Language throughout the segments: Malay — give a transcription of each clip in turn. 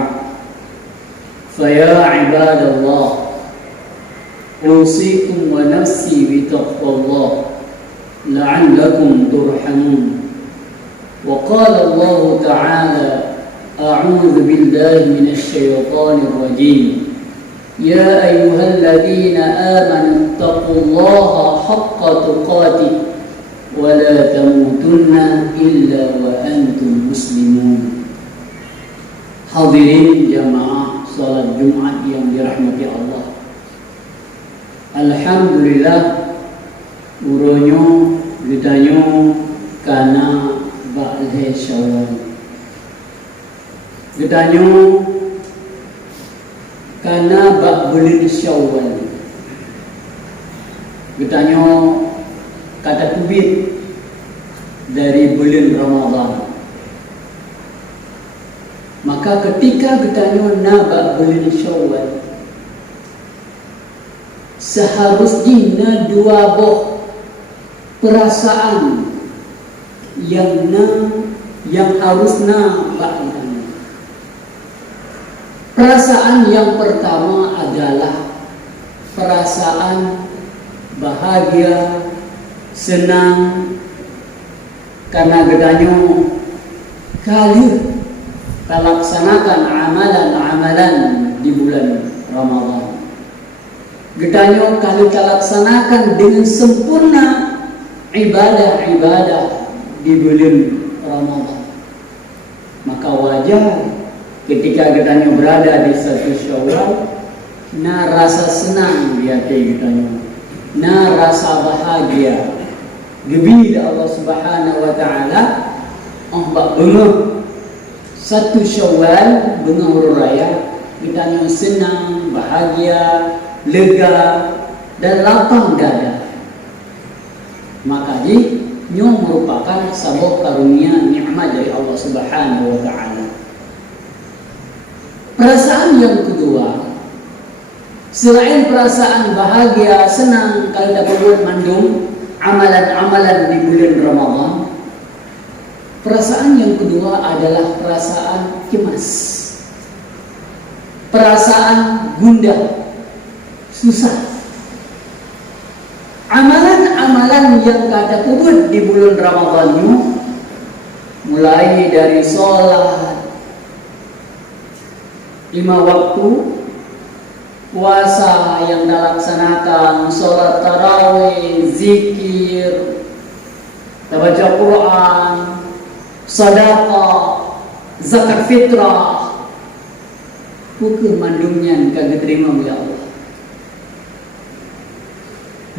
بعد فيا عباد الله أوصيكم ونفسي بتقوى الله لعلكم ترحمون. وقال الله تعالى أعوذ بالله من الشيطان الرجيم يا أيها الذين آمنوا اتقوا الله حق تقاته ولا تموتن إلا وأنتم مسلمون. Hadirin jamaah salat Jumat yang dirahmati Allah. Alhamdulillah uronyo ditanyo kana ba'le Syawal. Ditanyo kana bulan Syawal. Ditanyo kata kubit dari bulan Ramadan. Maka ketika bertanya nabak bulan Syawal, seharusnya dua boh perasaan yang harusnya baknya. Perasaan yang pertama adalah perasaan bahagia, senang, karena bertanya kali laksanakan amalan-amalan di bulan Ramadan. Gedanyo kalau laksanakan dengan sempurna ibadah-ibadah di bulan Ramadan, maka wajar ketika gedanyo berada di 1 Syawal, na rasa senang di hati gedanyo, na rasa bahagia. Gebi Allah Subhanahu wa taala ombak bengah 1 Syawal bunga huru raya, kita yang senang, bahagia, lega dan lapang dada. Maka ini merupakan sebuah karunia nikmat dari Allah Subhanahu wa taala. Perasaan yang kedua, selain perasaan bahagia, senang kalau dapat buat mandung amalan-amalan di bulan Ramadan, perasaan yang kedua adalah perasaan cemas, perasaan gundah, susah. Amalan-amalan yang kata kubut di bulan Ramadan ini, mulai dari sholat 5 waktu, puasa yang dilaksanakan, sholat tarawih, zikir, baca Quran, sedekah, zakat fitrah, bukan mandungnya kagak terima oleh Allah.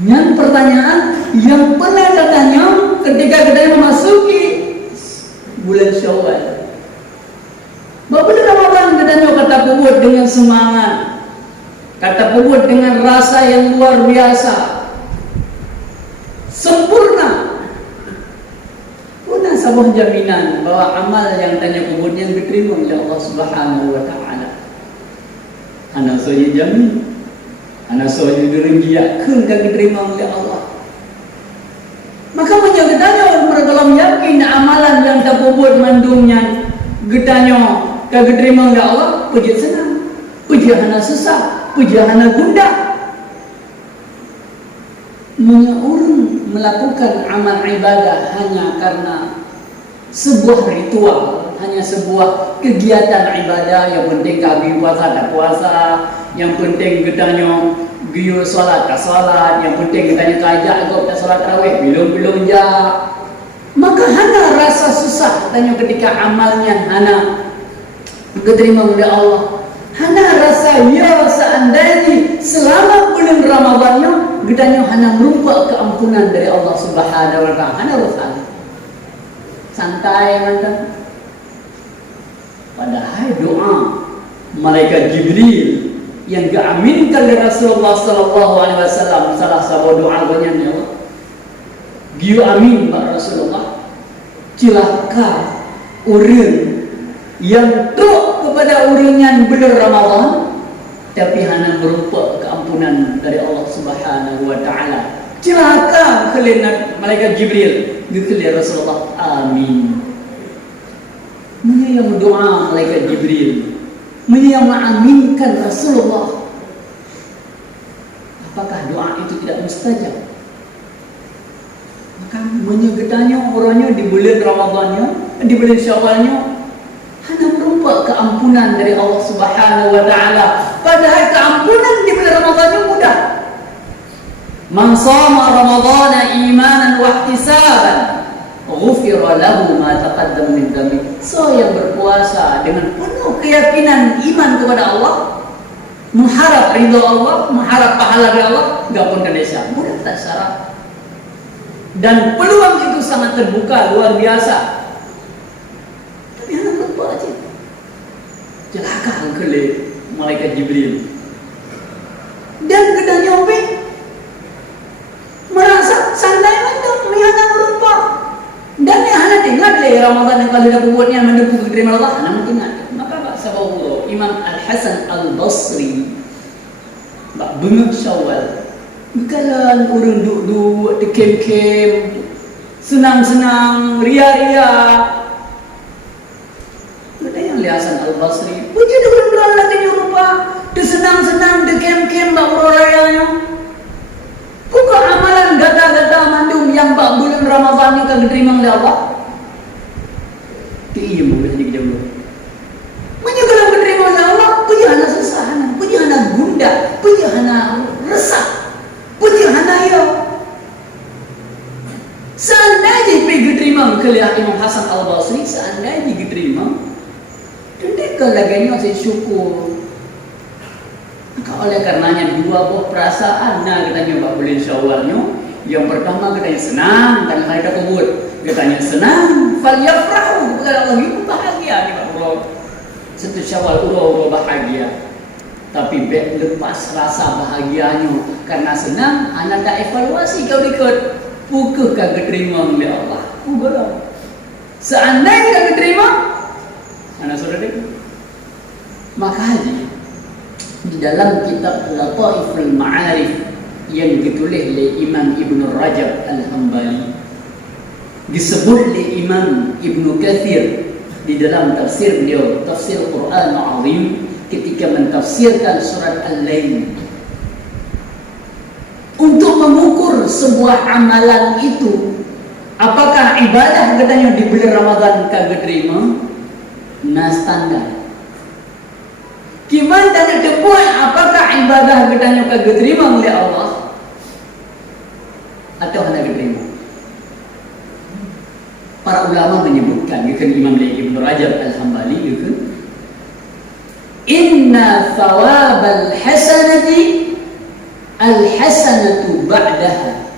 Yang pertanyaan yang pernah katanya ketika kita memasuki bulan Syawal, bahwa Ramadan katanya kata kubut dengan semangat, kata kubut dengan rasa yang luar biasa, sempurna. Sebuah jaminan bahwa amal yang tanya kubutnya diterima oleh Allah Subhanahu wa taala. Ana soya jamin, ana soya direnggiakeun ka diterima oleh Allah. Maka menjagatanya dalam yakin amalan yang tak kubut mandungnya getanya ka diterima oleh Allah, puji senang, puji hana susah, puji hana gundah. Orang melakukan amal ibadah hanya karena sebuah ritual, hanya sebuah kegiatan ibadah. Yang penting kami puasa tak puasa, yang penting getanya giur salat tak salat, yang penting getanya kajak agak tak salat tarawih belum ja. Maka hana rasa susah tanya ketika amalnya hana diterima oleh Allah. Hana rasa ya seandainya selama bulan Ramadannya getanya hana merupakan keampunan dari Allah Subhanahu wa taala. Hana rasa santai mantan. Padahal doa malaikat Jibril yang diaminkan oleh Rasulullah sallallahu alaihi wasallam, salah satu doa banyak ya. Giu amin Pak Rasulullah. Cilaka orang yang truk kepada uringan bulan Ramadan tapi hanya berupa keampunan dari Allah Subhanahu wa taala. Cilaka kelihatan malaikat Jibril dikelihat Rasulullah amin. Mana yang berdoa malaikat Jibril mengaminkan Rasulullah. Apakah doa itu tidak mustajab? Maka menyegetanya orangnya di bulan Ramadannya, di bulan Syawalnya, hanya berupa keampunan dari Allah Subhanahu wa Ta'ala. Padahal keampunan di bulan Ramadannya mudah. Man shama Ramadhana imanan wa ihtisaban, ghufira lahu ma taqaddama min dhanbi. So yang berpuasa dengan penuh keyakinan iman kepada Allah, mengharap ridha Allah, mengharap pahala dari Allah, gapunkan dosa, mudah tak syarat. Dan peluang itu sangat terbuka, luar biasa. Tapi anak lupa aja. Celaka kelih malaikat Jibril. Dan kena nyopeng, merasa santai mantap, mihana lupa. Dan yang hana dengar le Ramadan yang kali dah buatnya mendukung keterima Allah, hana mungkin ada. Maka Pak Sabawullah, Imam Al-Hasan Al-Basri, Pak bengak Syawal, bekalan orang duduk di kem-kem, senang-senang, ria-ria. Ada yang li Hasan Al-Basri, puji dengan lagi rupa, di senang-senang di kem-kem Pak Rayanya. Kuka amalan data-data mandum yang bak bulan Ramadan yang kagak terima oleh Allah. Iya boleh jadi jauh. Menyukai menerima oleh Allah, puji hana susah, puji hana gunda, puji hana resah, puji hana yo. Seandainya pergi terima kelihat Imam Hasan Al-Basri, seandainya diterima, tentu kelaganya saya syukur. Maka oleh karenanya dua buah perasaan kita nyoba bulan Syawalnya. Yang pertama katanya senang, kan hari tersebut katanya senang, falyafrahu, bukan lagi bahagia nih Pak Bro. Satu Syawal uro bahagia. Tapi lepas rasa bahagianya karena senang, anak tak evaluasi kau ikut. Pukul kagak terima oleh Allah. Pukul. Seandainya kagak terima, anak saudara, maka haji di dalam kitab Lataiful Ma'arif yang ditulis oleh Imam Ibn Rajab Al-Hambali, disebut oleh Imam Ibn Kathir di dalam tafsir beliau, tafsir Quran Al-Azim, ketika mentafsirkan surat Al-Lail, untuk mengukur sebuah amalan itu apakah ibadah katanya di bulan Ramadan kagak terima, nah standar. Gimana tanya depuan apakah ibadah katanya kagak terima oleh Allah atau hanya diterima? Para ulama menyebutkan, bukan Imam Ibn Rajab Al-Hambali, bukan, inna thawabal hasanati al-hasanatu ba'daha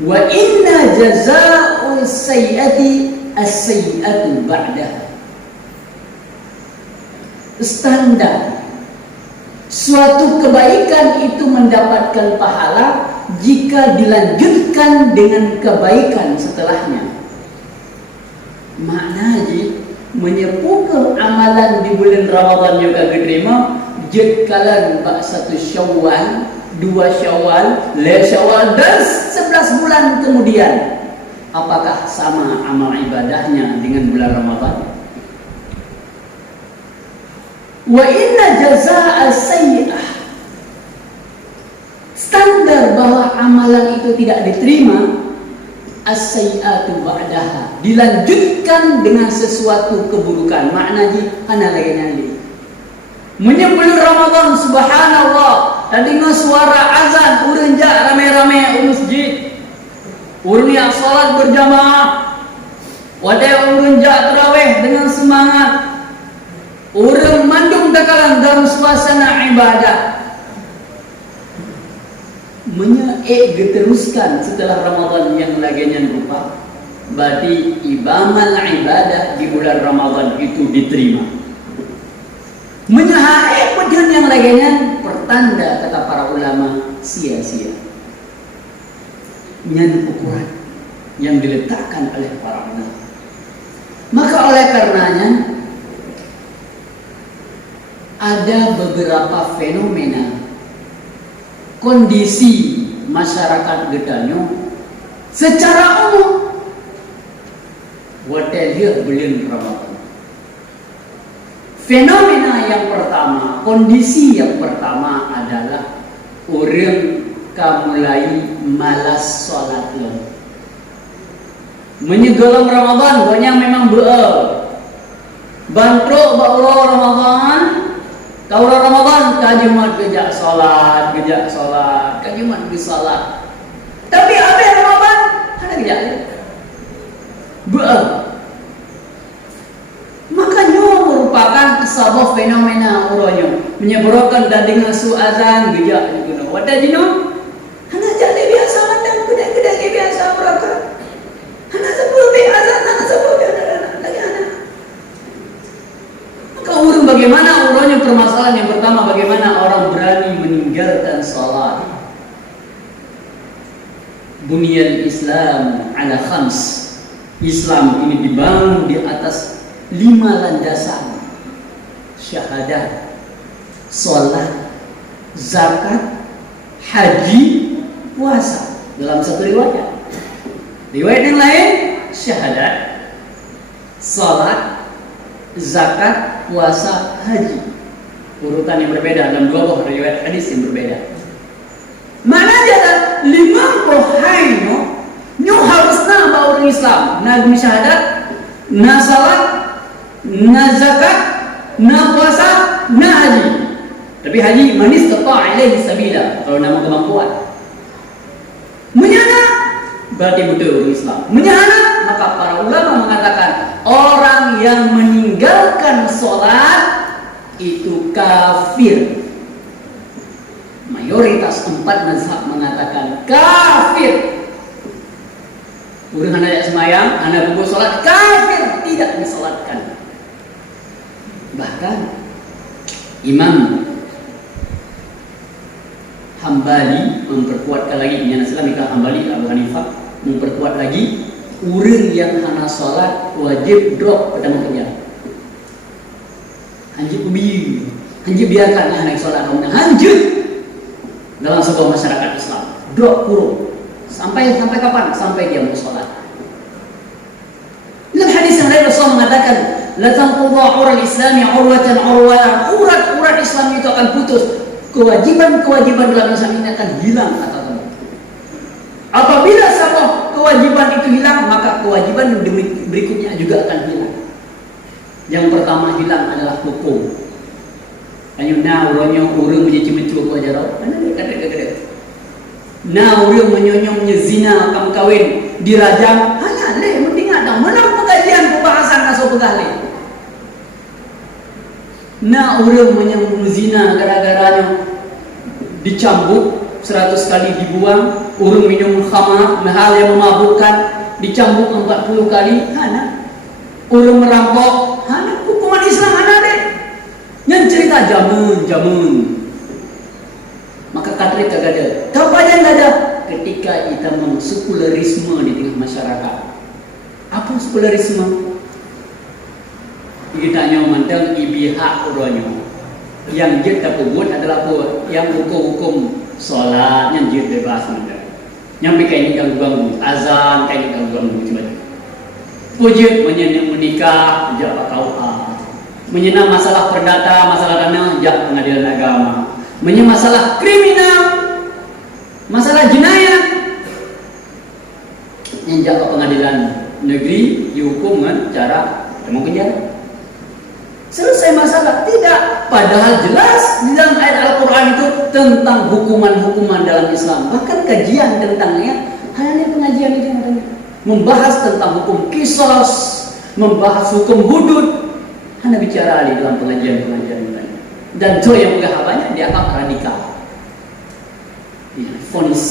wa inna jaza'ul sayyati as-sayyatu ba'daha. Standar suatu kebaikan itu mendapatkan pahala jika dilanjutkan dengan kebaikan setelahnya. Maknanya menyepuh amalan di bulan Ramadan yang kagak terima, jetkalan bak 1 Syawal, 2 Syawal, 5 Syawal dan 11 bulan kemudian, apakah sama amal ibadahnya dengan bulan Ramadan? Wa inna jazaa sayyi'ah, standar bahwa amalan itu tidak diterima, as-sayyi'atu ba'daha, dilanjutkan dengan sesuatu keburukan. Maknanya ana lagi nanti menyebelum Ramadan, subhanallah, tadi suara azan urang jak rame-rame masjid, urang yang salat berjamaah, wadai urang jak tarawih dengan semangat, orang mandung takalan dalam suasana ibadah, diteruskan setelah Ramadan yang laginya rupa, berarti ibamal ibadah di bulan Ramadan itu diterima. Menyahai pedihan yang laginya pertanda, kata para ulama, sia-sia. Nyan ukuran yang diletakkan oleh para ulama. Maka oleh karenanya ada beberapa fenomena kondisi masyarakat gedanya secara umum wadah bulan Ramadan Fenomena yang pertama, kondisi yang pertama adalah orang mulai malas sholat lo. Menyegelam Ramadan, pokoknya memang bantrok bawa Ramadan, kau Ramadan kajimat gejak sholat, kajimat di sholat. Tapi apa yang Ramadan? Ada gejak. Makanya merupakan sebuah fenomena orangnya menyebabkan dari ngasu azan gejak gitu. Wadah jino, hana jadi biasa mandang gede biasa mereka. Hana sebelum azan, hana sebelum lagi hana. Maka urung bagaimana orangnya permasalahan yang pertama, bagaimana orang berani meninggalkan salat. Bunyal Islam ala khams. Islam ini dibangun di atas 5 landasan: syahadat, sholat, zakat, haji, puasa. Dalam satu riwayat yang lain, syahadat, sholat, zakat, puasa, haji. Urutan yang berbeda dalam 2 buah riwayat hadis yang berbeda. Mana jalan 50 haino nyo harusna ba orang Islam na syahadat, na salat, na zakat, na puasa, na haji. Tapi haji manis tata ilaihi sabila, kalau nama kemampuan. Menyana berarti betul orang Islam. Menyana maka para ulama mengatakan orang yang meninggalkan sholat itu kafir. Mayoritas 4 mazhab mengatakan kafir. Urang anak semayang, anak buku sholat, kafir, tidak disolatkan. Bahkan Imam Hambali memperkuatkan lagi, Imam Hambali Abu Hanifah memperkuat lagi, urang yang hana sholat wajib drop pertama kerja. Hanjut biarkan anak sholat, hanjut dalam sebuah masyarakat Islam, drop kurung. Sampai kapan? Sampai dia mau sholat. Dalam hadis yang lain Rasul mengatakan, la tanqudha ural Islami urwatan urwatan. Urat Islam itu akan putus. Kewajiban dalam Islam ini akan hilang atau tidak. Apabila sebuah kewajiban itu hilang, maka kewajiban berikutnya juga akan hilang. Yang pertama hilang adalah hukum. Hanya urang menjadi mencuba wajarau. Mana dia kata-kata. Orang menyonyongnya zina kam kawin dirajam, hanya mending ada menang pengajian pembahasan kaso pegale. Orang menyonyong zina gara-garanya dicambuk 100 kali dibuang, orang minum khamar, hal yang memabukkan dicambuk 40 kali, hana. Orang merampok, hana. Hukuman Islam hana deh. Yang cerita jamun. Maka katanya kagak ada. Kapan yang gak ada? Ketika kita sekularisme di tengah masyarakat. Apa sekularisme? Kita memandang ibihak uranya. Yang kita buat adalah yang hukum-hukum sholat, yang dia bebas mandang. Yang kayak ini ganggu azan, kayak ini ganggu cuma. Pujit menikah, jawab KUA. Menyenang masalah perdata, masalah dana, jawab pengadilan agama. Masalah kriminal, masalah jenayah, yang jaga pengadilan negeri dihukum dengan cara mau penjara. Selesai masalah? Tidak. Padahal jelas di dalam ayat Al-Quran itu tentang hukuman-hukuman dalam Islam. Bahkan kajian tentangnya hanya pengajian itu yang membahas tentang hukum qisas, membahas hukum hudud. Hanya bicara di dalam pengajian-pengajian ini. Dan itu yang penggahabannya dianggap radikal. Fonis.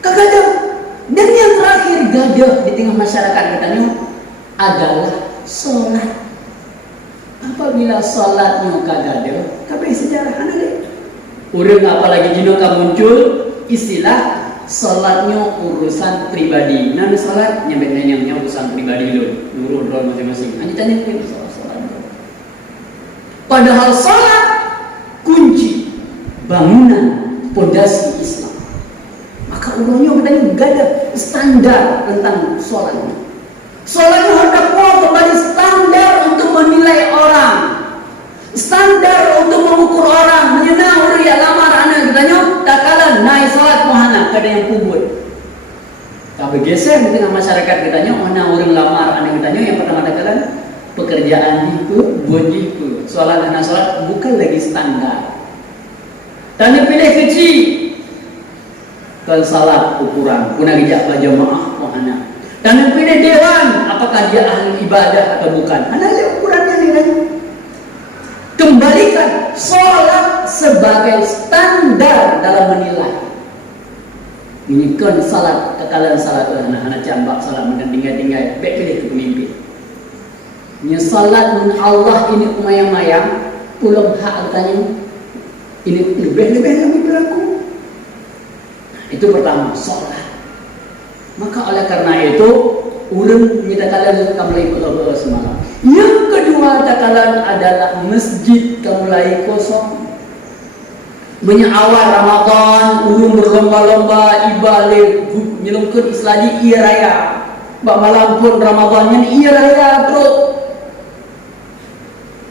Kagak. Dan yang terakhir gagah di tengah masyarakat katanya adalah sholat. Apabila sholatnya kagak, tapi sejarah deh. Urang apalagi jinoka muncul istilah sholatnya urusan pribadi. Nah sholat nyampe urusan pribadi lo, nurut masing-masing. Hanya tanya sholat. Padahal salat kunci bangunan pondasi Islam. Maka ulangnya bertanya gak ada standar tentang sholat. Sholatnya hendak kembali standar untuk menilai orang. Standar untuk mengukur orang menyenang orang yang lamar anak katanya tak kalah naik salat mohana kada yang kubur. Tapi geser di tengah masyarakat katanya orang lamar anak katanya yang pertama tak kalah pekerjaan itu buat itu salat anak salat bukan lagi standar. Tanya pilih kecil kalau salat ukuran guna gejak berjamaah mohana. Tanya pilih dewan apakah dia ahli ibadah atau bukan. Ada ukurannya nih kan. Kembalikan salat sebagai standar dalam menilai. Ini kan salat kekalan salat anak-anak jambak salat mendengar-dengar baik pilih ke pemimpin. Ini salat min Allah ini umayang-mayang pulang hak katanya ini lebih-lebih lagi berlaku. Itu pertama salat. Maka oleh karena itu urang minta kalian kamulai ikut semalam. Yang kedua takalan adalah masjid kamulai kosong. Menyawal Ramadan, urung berlomba-lomba ibalik nyelungkut isladi iya raya. Bak malam pun Ramadannya iya raya bro.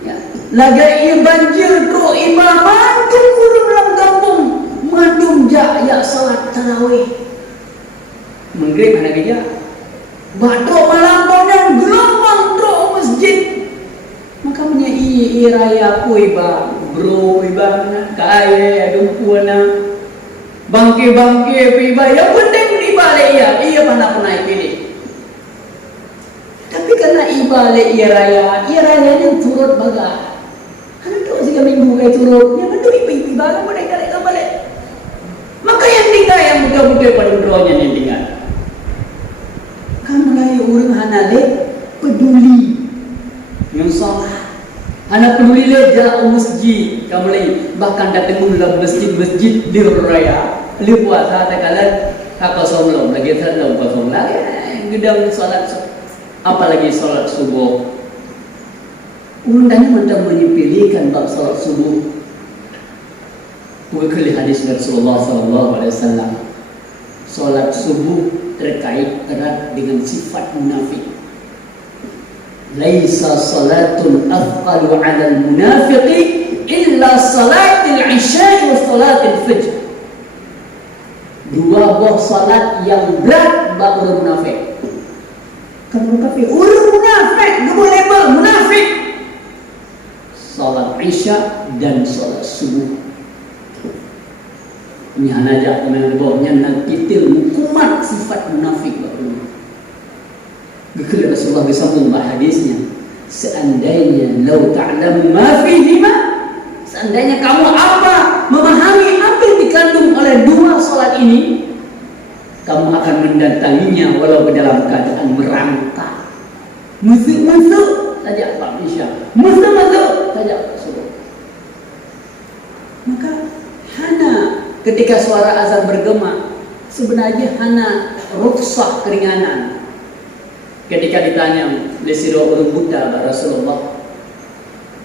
Ya. Laga iya banjir bro, imam mandum urung dalam kampung, mandum ya salat tarawih. Menggrib anak kerja. Batuk malam yang gelombang bro masjid. Maka punya raya ku iba bro iba kaya aduh puana bangke iba yang penting iba le iya mana pernah pilih. Tapi karena iba le iya raya yang turut baga. Ada tu sih minggu kayak turut yang betul iba mereka balik. Maka yang tinggal yang muda-muda pada dronya yang tinggal. Kan mulai orang hanale peduli dengan salat. Anak peduli le jalan masjid, kamu mulai bahkan datang dalam masjid di raya. Lu puasa tak kalah kosong lom lagi terlalu kosong lagi. Gedang salat apalagi salat subuh. Undangnya mentang menyepelekan bab salat subuh. Bukan hadis Rasulullah SAW. Salat subuh terkait erat dengan sifat munafik. Laisa salatun afqalu 'ala al-munafiqi illa salatul isya wa salatul fajr. Dua buah salat yang berat bagi orang munafik. Kamu munafik, orang munafik, enggak boleh munafik. Salat isya dan salat subuh. Ini hanajak menemboknya nakitil kumat sifat munafik baru. Gekali Rasulullah bersambung hadisnya. Seandainya lau ta'lamu ma fihima, seandainya kamu memahami apa yang dikandung oleh dua salat ini, kamu akan mendatanginya walau dalam keadaan merangkak. Musuh saja Pak Isya. Musuh saja Rasulullah. Maka hana ketika suara azan bergema, sebenarnya hana rukhsah keringanan. Ketika ditanya lesiro urung buta Rasulullah,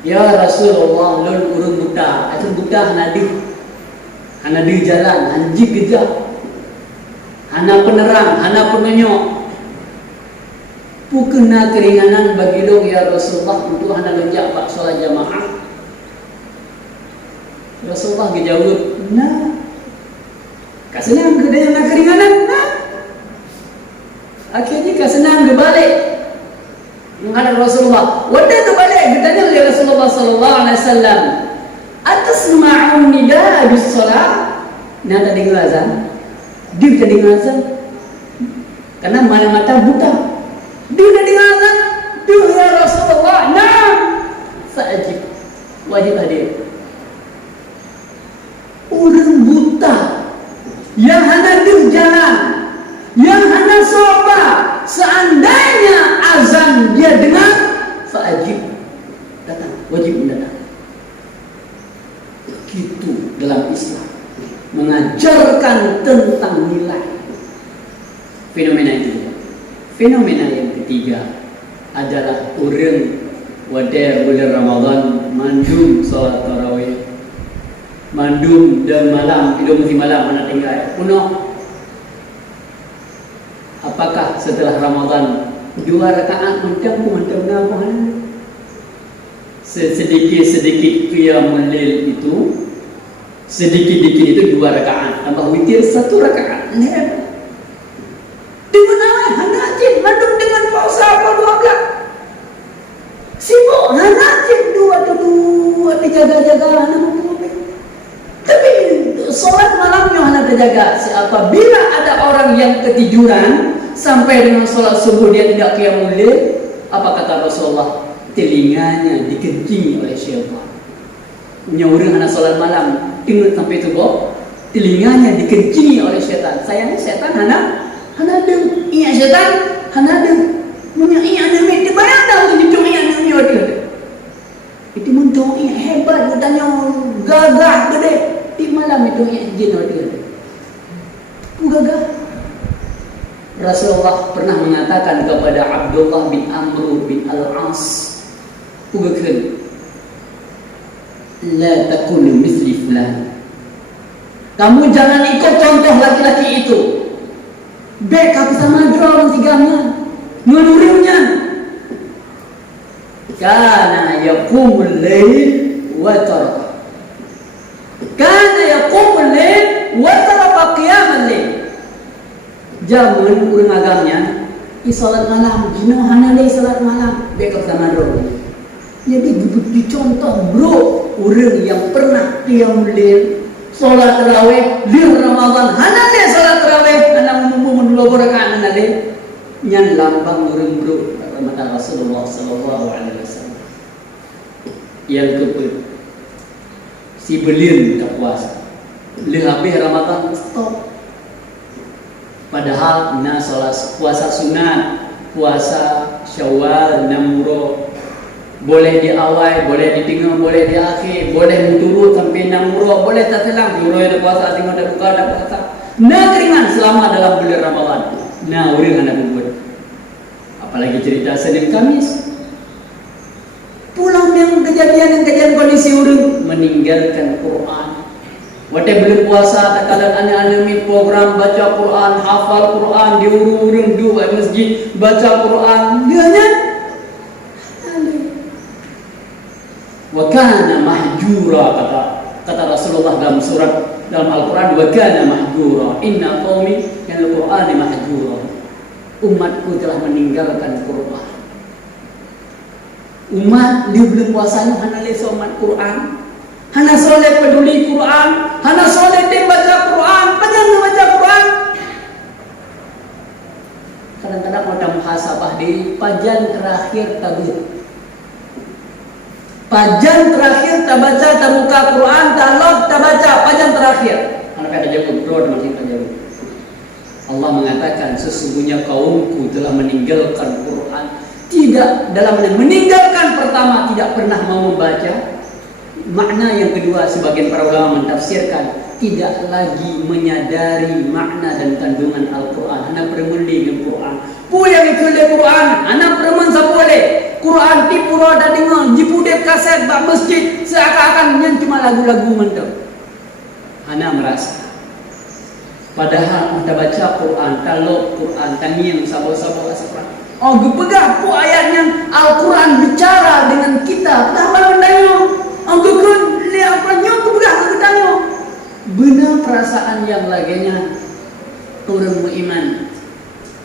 ya Rasulullah lon urung buta, atau buta hana di jalan, anjing gejak, hana penerang, hana penyok. Pukena keringanan bagi dong ya Rasulullah untuk hana lenjak pak sholat jamaah. Rasulullah dijawab, nah, kasihnya kedai yang keringanan, nah. Akhirnya kesenang berbalik menghadap Rasulullah. Wadah berbalik bertanya oleh Rasulullah sallallahu alaihi wasallam, "Atasma'un nida bis shalah?" Nah tadi azan. Dia tadi azan. Karena mata buta. Dia tadi azan. Dia ya Rasulullah. Nah, fa'ajib. Wajib hadir. Orang buta yang hanya di jalan, yang hanya sobat, seandainya azan dia dengar, fa'ajib, datang, wajib mendatang. Begitu dalam Islam mengajarkan tentang nilai. Fenomena itu. Fenomena yang ketiga adalah orang wadah bulan Ramadan mandum salat tarawih, mandum dan malam, hidup musim malam mana tinggal penuh. Apakah setelah Ramadan 2 rakaat mentang apa? sedikit-sedikit qiyamul lail itu, sedikit-dikit itu 2 rakaat, tambah witir 1 rakaat. Di mana hanajin madum dengan puasa apa 12. Sibuk hanajin 2 dijaga-jaga tapi sholat malamnya hanya terjaga. Apabila ada orang yang ketiduran sampai dengan sholat subuh dia tidak qiyamul lail, apa kata Rasulullah? Telinganya dikencingi oleh syaitan. Punya orang hanya sholat malam tinggal sampai subuh, telinganya dikencingi oleh syaitan. Sayangnya syaitan hanya deng, iya syaitan hanya deng, punya iya demi dibayar dah untuk dicung iya demi waktu itu muncul iya hebat, katanya gagah gede. Di malam itu jin waktu gagah. Rasulullah pernah mengatakan kepada Abdullah bin Amr bin Al-As, "Ugakan, la takunu misli fulan." Kamu jangan ikut contoh laki-laki itu. Baik aku sama orang tiganya, melurimnya. Kana yaqumul lail wa taraka. Kana yaqumul lail wa taraka qiyamul lail. Jamun urang agamnya salat malam, jino hanale salat malam, baik sama orang. Jadi dicontoh bro, orang yang pernah qiyamul lail, salat tarawih di Ramadan, hanale salat tarawih, ana umum 2 rakaat hanale, nyan lambang orang bro mata Rasulullah sallallahu alaihi wasallam. Yang kedua, si belin tak puasa, lebih Ramadan stop. Padahal salat puasa sunat, puasa Syawal, Namuro, boleh di awal, boleh di tengah, boleh di akhir, boleh menturut sampai Namuro, boleh tak selang. Juro ada puasa, tengah ada buka, ada puasa. Keringan selama dalam bulan Ramadan. Orang anak buat. Apalagi cerita Senin Kamis. Pulang yang kejadian kondisi orang meninggalkan Quran. Waktu belum puasa, tak kalah anak-anak program baca Quran, hafal Quran, diurung-urung dua masjid baca Quran, dia nya wa kana mahjura, kata Rasulullah dalam Al-Quran, wa kana mahjura, inna qaumi min al-Qur'ani mahjura. Umatku telah meninggalkan Quran. Umat dia belum puasanya hanya lesa umat Quran, hanya soleh peduli Quran, hanya soleh dia baca Quran, panjang baca Quran. Kadang-kadang ada muhasabah di pajan terakhir tabir. Pajan terakhir tak baca, tak buka Quran, tak log, tak baca, pajan terakhir. Anak ada jawab, bro, masih tak jawab. Allah mengatakan sesungguhnya kaumku telah meninggalkan Quran. Tidak dalam meninggalkan pertama tidak pernah mau membaca. Makna yang kedua sebagian para ulama mentafsirkan tidak lagi menyadari makna dan kandungan Al-Quran. Anak permuli dengan Quran. Yang ikut Quran, anak permen boleh. Quran tipu roda dengar, jipu dep kaset bak masjid seakan-akan yang cuma lagu-lagu mentah. Anak merasa. Padahal kita baca Quran, kalau Quran tanya sabar-sabar asal. Oh, gepegah pu ayatnya Al-Quran bicara dengan kita. Kenapa bendanya? Oh, gepegah lihat apa-nya gepegah bendanya. Benar perasaan yang laginya orang beriman.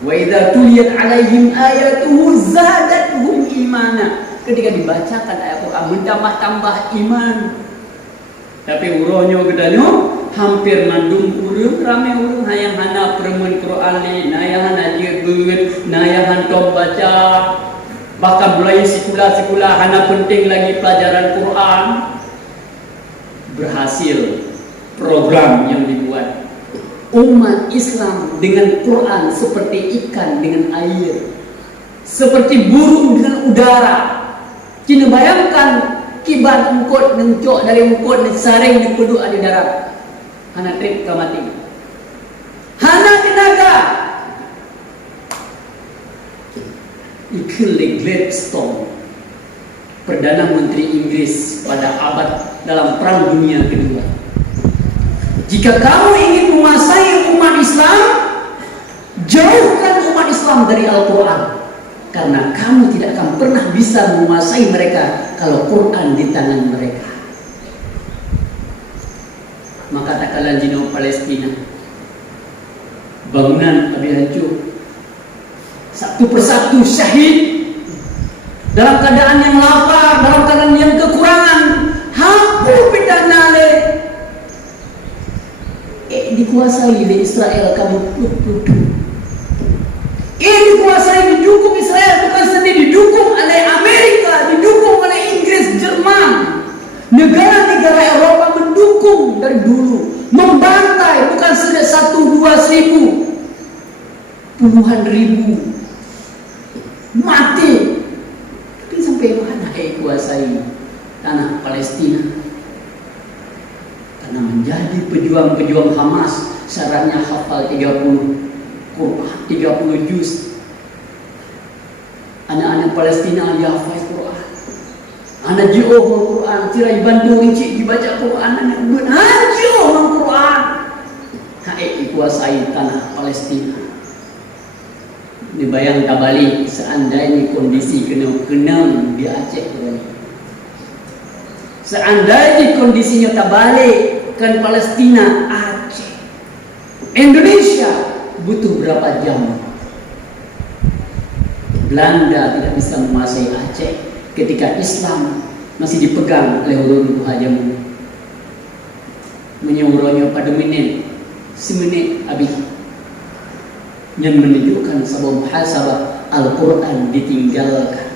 Wa idza tuliyat alaihim ayatuhu zadatuhum imana. Ketika dibacakan ayat Quran menambah-tambah iman. Tapi urohnya gedanya hampir mandum urang ramai urang hayang hana permen Quran li, nayahan aja beut, nayahan tom baca. Bahkan mulai sekolah hana penting lagi pelajaran Quran. Berhasil program yang dibuat. Umat Islam dengan Quran seperti ikan dengan air, seperti burung dengan udara. Kini bayangkan kibat ungkut nencok dari ungkut saring di peduk di darat. Hana trip ke mati. Hana tenaga. Ikhle Gladstone, Perdana Menteri Inggris pada abad dalam Perang Dunia Kedua. Jika kamu ingin menguasai umat Islam, jauhkan umat Islam dari Al-Quran. karena kamu tidak akan pernah bisa menguasai mereka kalau Quran di tangan mereka. Maka tak kalah jino Palestina, bangunan habis hancur, satu persatu syahid dalam keadaan yang lapar, dalam keadaan yang kekurangan. Hampir pindah nale dikuasai oleh Israel. Kamu dikuasai, didukung Israel, bukan sendiri, didukung oleh Amerika, didukung oleh Inggris, Jerman. Negara-negara Eropa mendukung dari dulu, membantai, bukan sudah 1-2 ribu, puluhan ribu mati. Tapi sampai mana kuasai tanah Palestina? Karena menjadi pejuang-pejuang Hamas, syaratnya hafal 30 juz. Anak-anak Palestina dia hafal Quran. Anak jio Quran, tirai bantu incik dibaca Quran, anak buat jio Quran. Dikuasai tanah Palestina. Dibayang tak balik seandainya kondisi kenang di Aceh. Seandainya kondisinya tak balik kan Palestina, Aceh, Indonesia butuh berapa jam? Belanda tidak bisa menguasai Aceh ketika Islam masih dipegang oleh Ulun Hajamu. Menyuruhnya pada semenit habis. Yang menunjukkan sebuah muhasabah Al-Quran ditinggalkan.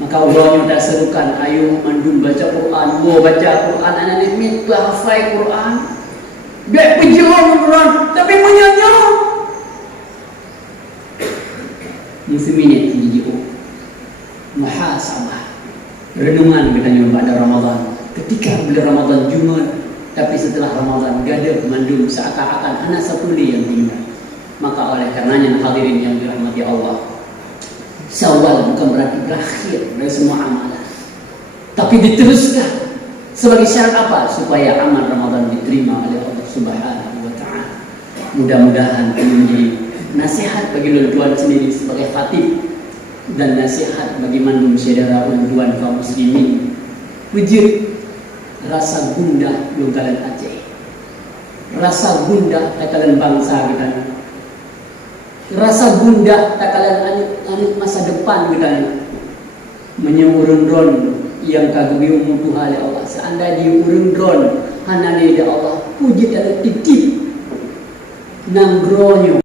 Maka Allahnya tak serukan, ayo mandum baca Quran, baca Quran, anak ini hafal Quran, biar pejuang Quran, tapi menyanyi. Muslimin ini muhasabah, renungan katanya pada Ramadan. Ketika bulan Ramadan Jumat, tapi setelah Ramadan gadah mandum seakan-akan anak sepuluh yang tinggal. Maka oleh karenanya hadirin yang dirahmati Allah, Syawal bukan berarti berakhir dari semua amalan, tapi diteruskan sebagai syarat apa? Supaya amal Ramadan diterima oleh Allah Subhanahu wa Ta'ala. Mudah-mudahan ini menjadi nasihat bagi tuan sendiri sebagai khatib dan nasihat bagi mandum saudara tuan kaum muslimin. Wujud rasa gundah Lunggalan Aceh, rasa gundah katakan bangsa kita, rasa gundah takalan anit masa depan kita, menyurundron yang kagumi umutuh oleh Allah. Seandainya diurundron hanane da Allah puji dan titip nang gronyo